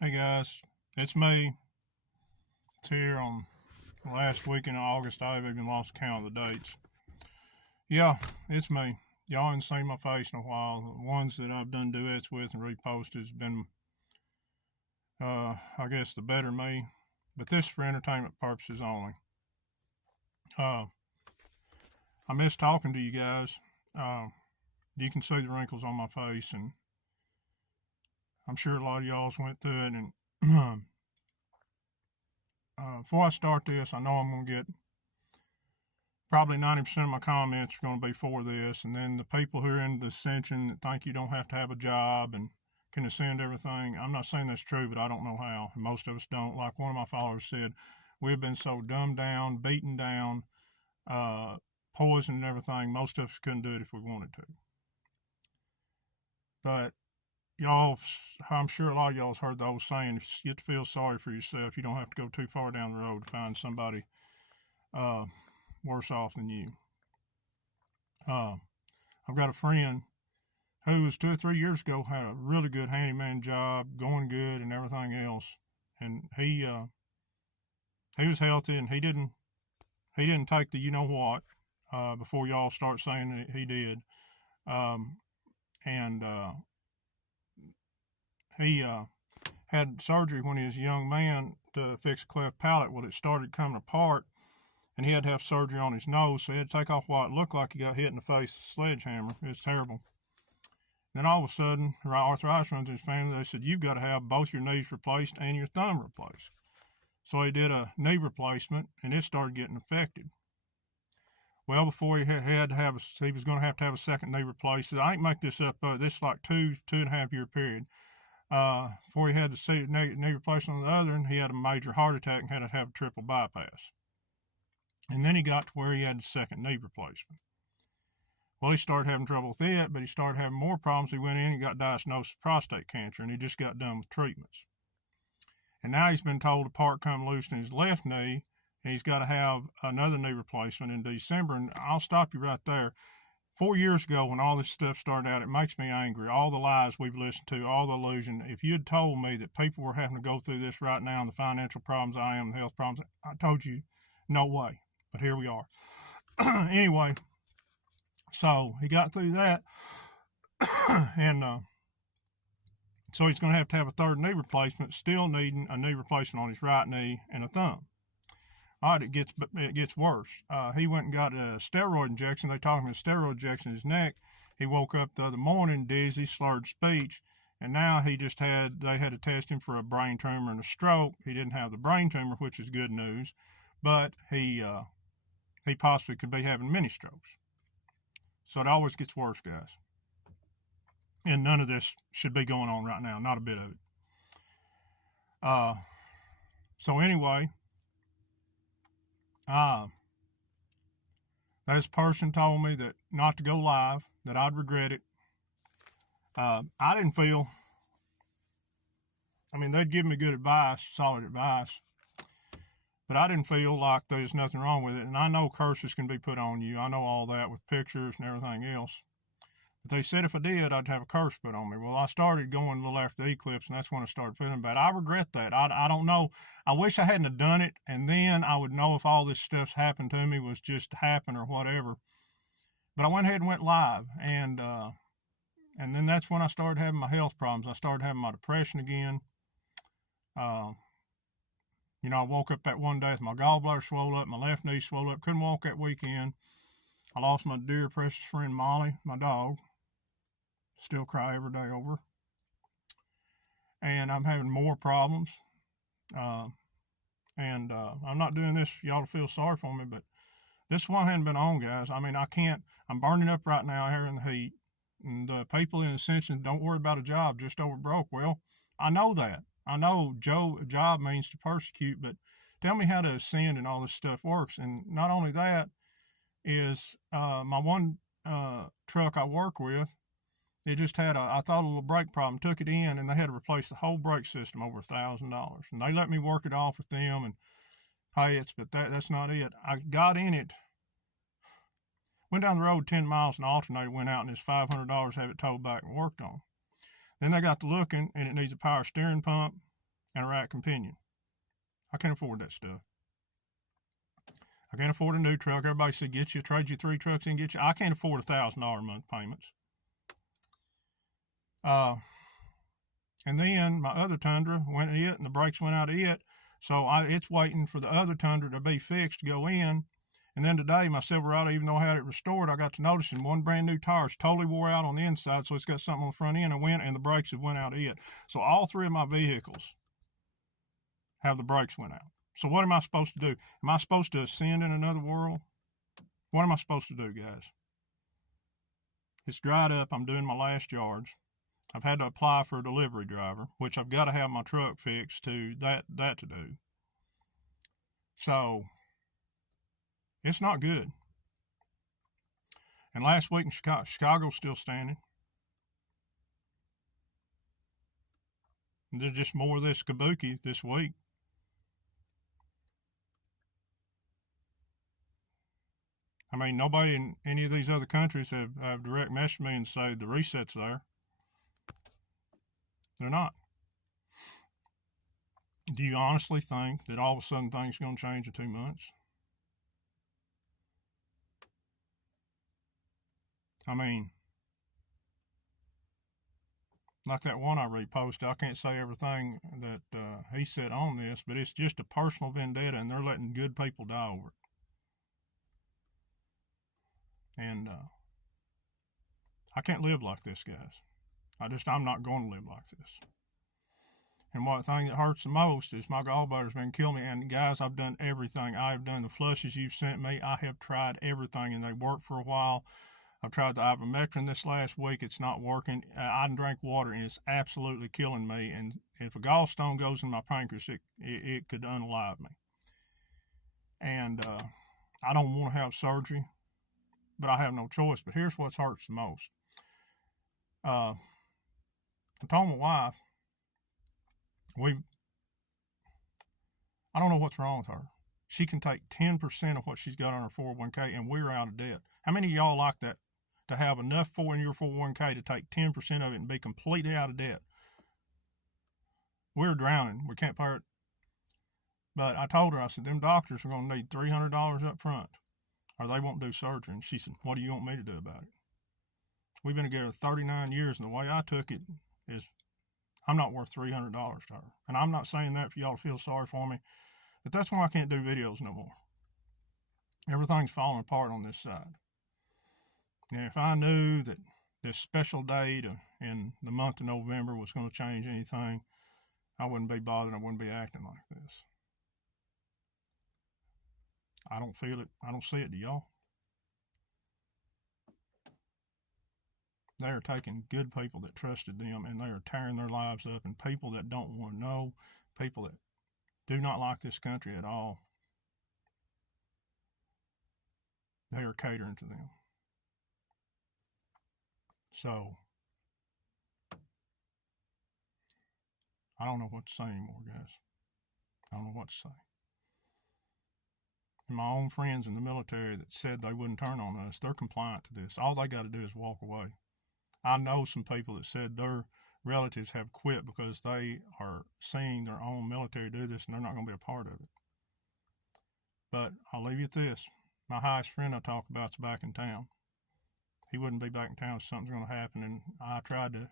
Hey guys, it's me. It's here on the last weekend of August. I've even lost count of the dates. Yeah, it's me. Y'all haven't seen my face in a while. The ones that I've done duets with and reposted has been, I guess, the better me. But this for entertainment purposes only. Uh, I miss talking to you guys. You can see the wrinkles on my face, and I'm sure a lot of y'all's went through it. And before I start this, I know I'm going to get probably 90% of my comments are going to be for this. And then the people who are in the ascension that think you don't have to have a job and can ascend everything, I'm not saying that's true, but I don't know how. And most of us don't. Like one of my followers said, we've been so dumbed down, beaten down, poisoned and everything, most of us couldn't do it if we wanted to. But y'all, I'm sure a lot of y'all's heard the old saying, if you get to feel sorry for yourself, you don't have to go too far down the road to find somebody worse off than you. I've got a friend who was 2 or 3 years ago had a really good handyman job, going good and everything else, and he was healthy and he didn't take the you know what before y'all start saying that he did, and he had surgery when he was a young man to fix a cleft palate. Well, it started coming apart, and he had to have surgery on his nose, so he had to take off what looked like he got hit in the face with a sledgehammer. It was terrible. Then all of a sudden, arthritis runs in his family. They said, you've got to have both your knees replaced and your thumb replaced. So he did a knee replacement, and it started getting infected. Well, before he had to have, he was going to have a second knee replaced. I ain't make this up. This is like 2.5 year period. Before he had the knee replacement on the other, and he had a major heart attack and had to have a triple bypass. And then he got to where he had the second knee replacement. Well, he started having trouble with it, but he started having more problems. He went in and got diagnosed with prostate cancer, and he just got done with treatments. And now he's been told a part come loose in his left knee, and he's got to have another knee replacement in December. And I'll stop you right there. 4 years ago, when all this stuff started out, it makes me angry. All the lies we've listened to, all the illusion. If you had told me that people were having to go through this right now, and the financial problems I am, the health problems, I told you, no way. But here we are. Anyway, so he got through that, and so he's going to have a third knee replacement, still needing a knee replacement on his right knee and a thumb. All right, it gets worse. He went and got a steroid injection. They talked him a steroid injection in his neck. He woke up the other morning dizzy, slurred speech, and now they had to test him for a brain tumor and a stroke. He didn't have the brain tumor, which is good news, but he possibly could be having mini strokes. So it always gets worse, guys. And none of this should be going on right now, not a bit of it. So anyway, this person told me that not to go live, that I'd regret it. I didn't feel, they'd give me good advice, solid advice, but I didn't feel like there's nothing wrong with it. And I know curses can be put on you. I know all that with pictures and everything else. But they said if I did, I'd have a curse put on me. Well, I started going a little after the eclipse, and that's when I started feeling bad. I regret that. I don't know. I wish I hadn't have done it, and then I would know if all this stuff's happened to me was just to happen or whatever. But I went ahead and went live, and then that's when I started having my health problems. I started having my depression again. I woke up that one day with my gallbladder swole up, my left knee swole up, couldn't walk that weekend. I lost my dear precious friend Molly, my dog. Still cry every day over. And I'm having more problems. I'm not doing this for y'all to feel sorry for me, but this one hadn't been on, guys. I can't. I'm burning up right now here in the heat. And people in Ascension, don't worry about a job, just over broke. Well, I know that. I know job means to persecute, but tell me how to ascend and all this stuff works. And not only that is my one truck I work with, it just had a little brake problem. Took it in, and they had to replace the whole brake system, over $1,000. And they let me work it off with them and pay it, but that's not it. I got in it, went down the road 10 miles, and the alternator went out, and it's $500 to have it towed back and worked on. Then they got to looking, and it needs a power steering pump, and a rack and pinion. I can't afford that stuff. I can't afford a new truck. Everybody said, trade you 3 trucks and get you. I can't afford $1,000 a month payments. And then my other Tundra went it, and the brakes went out of it. So it's waiting for the other Tundra to be fixed to go in. And then today, my Silverado, even though I had it restored, I got to noticing one brand new tire is totally wore out on the inside, so it's got something on the front end and the brakes have went out of it. So all 3 of my vehicles have the brakes went out. So what am I supposed to do? Am I supposed to ascend in another world? What am I supposed to do, guys? It's dried up. I'm doing my last yards. I've had to apply for a delivery driver, which I've got to have my truck fixed to that to do. So it's not good. And last week in Chicago's still standing. And there's just more of this kabuki this week. I mean, nobody in any of these other countries have direct messaged me and say the reset's there. They're not. Do you honestly think that all of a sudden things are going to change in 2 months? I mean, like that one I reposted, I can't say everything that he said on this, but it's just a personal vendetta, and they're letting good people die over it. And I can't live like this, guys. I'm not going to live like this. And one thing that hurts the most is my gallbladder's been killing me. And guys, I've done everything. I've done the flushes you've sent me. I have tried everything, and they worked for a while. I've tried the ivermectin this last week. It's not working. I drank water, and it's absolutely killing me. And if a gallstone goes in my pancreas, it could unalive me. And I don't want to have surgery, but I have no choice. But here's what hurts the most. I told my wife, I don't know what's wrong with her. She can take 10% of what she's got on her 401k, and we're out of debt. How many of y'all like that? To have enough in your 401k to take 10% of it and be completely out of debt? We're drowning. We can't pay it. But I told her, I said, them doctors are going to need $300 up front, or they won't do surgery. And she said, what do you want me to do about it? We've been together 39 years, and the way I took it is I'm not worth $300 to her. And I'm not saying that for y'all to feel sorry for me, but that's why I can't do videos no more. Everything's falling apart on this side. And if I knew that this special date in the month of November was going to change anything, I wouldn't be bothered. I wouldn't be acting like this. I don't feel it. I don't see it. Do y'all? They are taking good people that trusted them, and they are tearing their lives up, and people that don't want to know, people that do not like this country at all, they are catering to them. So I don't know what to say anymore, guys. I don't know what to say. And my own friends in the military that said they wouldn't turn on us, they're compliant to this. All they got to do is walk away. I know some people that said their relatives have quit because they are seeing their own military do this, and they're not going to be a part of it. But I'll leave you with this. My highest friend I talk about is back in town. He wouldn't be back in town if something's going to happen, and I tried to.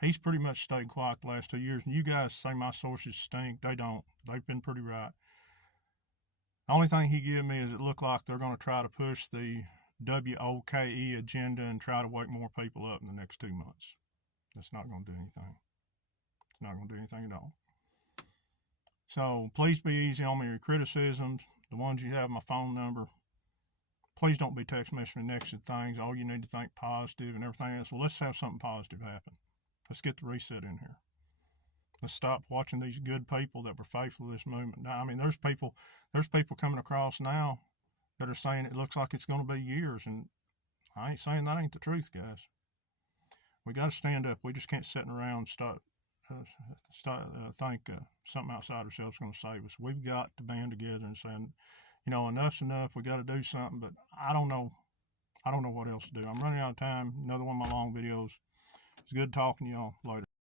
He's pretty much stayed quiet the last 2 years, and you guys say my sources stink. They don't. They've been pretty right. The only thing he gave me is it looked like they're going to try to push the WOKE agenda and try to wake more people up in the next 2 months. That's not going to do anything. It's not going to do anything at all. So please be easy on me. Your criticisms, the ones you have my phone number, please don't be text messaging negative things. Oh, you need to think positive and everything else. Well, let's have something positive happen. Let's get the reset in here. Let's stop watching these good people that were faithful to this movement. Now, I mean, there's people coming across now that are saying it looks like it's going to be years, and I ain't saying that ain't the truth, guys. We got to stand up. We just can't sit around and think something outside ourselves is going to save us. We've got to band together and say, you know, enough's enough. We got to do something. But I don't know what else to do. I'm running out of time. Another one of my long videos. It's good talking to y'all. Later.